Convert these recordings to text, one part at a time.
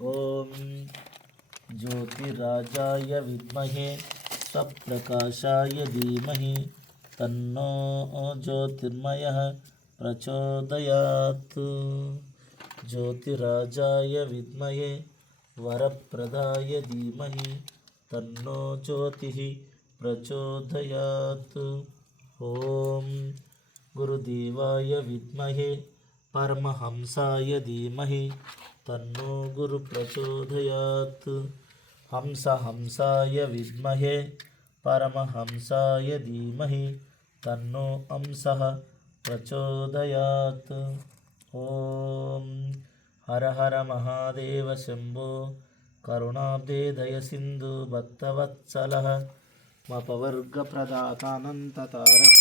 ओम ज्योतिराजाय विद्महे स्वप्रकाशाय धीमहि तन्नो ज्योतिर्मयः प्रचोदयात्। ज्योतिराजाय विद्महे वरप्रदाय धीमहि तन्नो ज्योतिः प्रचोदयात्। ओम गुरुदेवाय विद्महे परमहंसाय धीमहि तन्नो गुरु प्रचोदयात्। हंसाय विद्महे परमहंसाय धीमहि तन्नो हंसः प्रचोदयात्। ओम हर हर महादेव शंभो करुणाब्धे दयसिन्धु भक्तवत्सलः मपवर्गप्रदातानन्ततारक।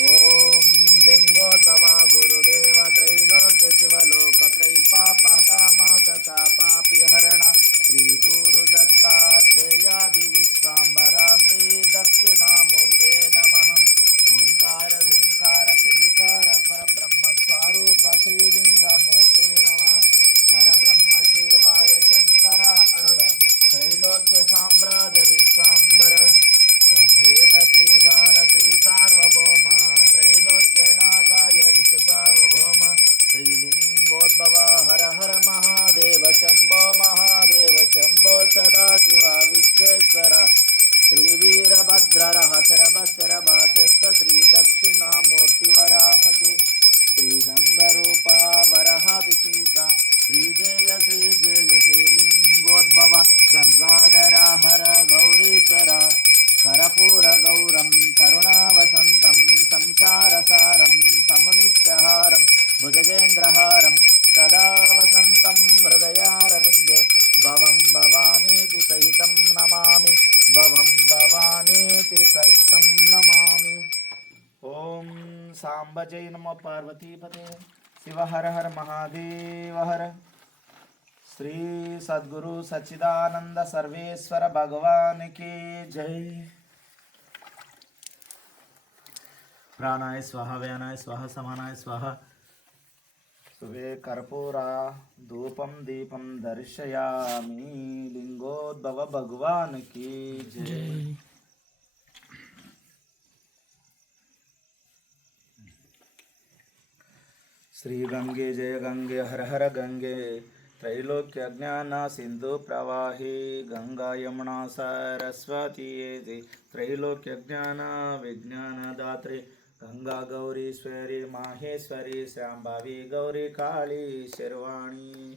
ओम लिंगोद्भवा गुरुदेव त्रैलोक्य शिवलोक त्रैपापकामासता पापिहरण श्री गुरु दत्तात्रेयादि विश्वाम्बरा श्री दक्षिणामूर्ते नमः। ओंकार ह्रींकार श्रीकार परब्रह्म स्वरूप श्रीलिंगमूर्ते नमः। परब्रह्म शिवाय शंकर अरुण त्रैलोक्य साम्राज्य विश्वाम्बर संभेट श्रीसार श्री सार्वभौम त्रैलोक्यनाथाय विश्वसार्वभौम श्रीलिंगोद्भव हर हर महादेव शंभो सदाशिव विश्वेश्वर श्रीवीरभद्रः शरभशरभासेत्त श्री दक्षिणामूर्तिवराहते श्रीगंगरूपा वरहातिशीता श्रीजय श्रीलिंगोद्भव गंगाधरा हर गौरीश्वर कर्पूरगौरं करुणावसन्तं संसारसारं समुनित्यहारं भुजगेन्द्रहारं सदा वसन्तं हृदयारविन्दे भवं भवानीति सहितं नमामि ओम सांब जय नमो पार्वतीपते शिव हर हर महादेव हर। श्री सद्गुरु सच्चिदानंद सर्वेश्वर भगवान की जय। प्राणाय स्वाहा व्यानाय स्वाहा समानाय स्वाहा। सुबह कर्पूरा धूपम दीपम दर्शयामि लिंगोद्भव भगवान की जय। श्री गंगे जय गंगे हर हर गंगे त्रैलोक्य ज्ञान सिंधु प्रवाही गंगा यमुना सरस्वती त्रैलोक्य ज्ञान विज्ञान दात्री गंगा गौरीश्वरी माहेश्वरी शांभावी गौरी काली शर्वाणी।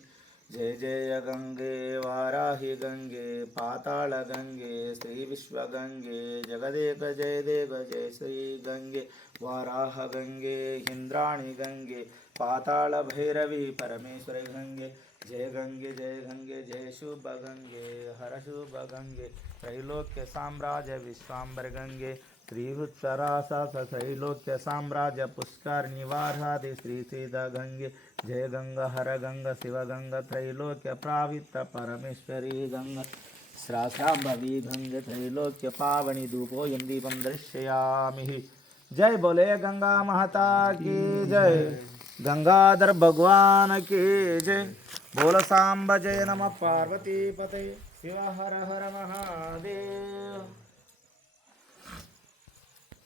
जय जय गंगे वाराही गंगे पाताल गंगे श्री विश्व गंगे जगदेक जय देव जय श्री गंगे वाराह गंगे इंद्राणी गंगे पाताल भैरवी परमेश्वरी गंगे। जय गंगे जय शुभ गंगे हर शुभ गंगे त्रैलोक्य साम्राज्य विश्वाम्बर गंगे श्रीभूत्सरास त्रैलोक्य साम्राज्य पुष्कर निवारादि श्री सीधा गंगे। जय गंगा हर गंगा शिव गंगा त्रैलोक्य प्रावित परमेश्वरी गंगा श्राशांभवी गंगे त्रैलोक्य पावनी धूपोयं दीपं दर्शयामि। जय बोले गंगा माता की जय गंगाधर भगवान की जय। बोल सांब जय नमः पार्वती पते शिव हर हर महा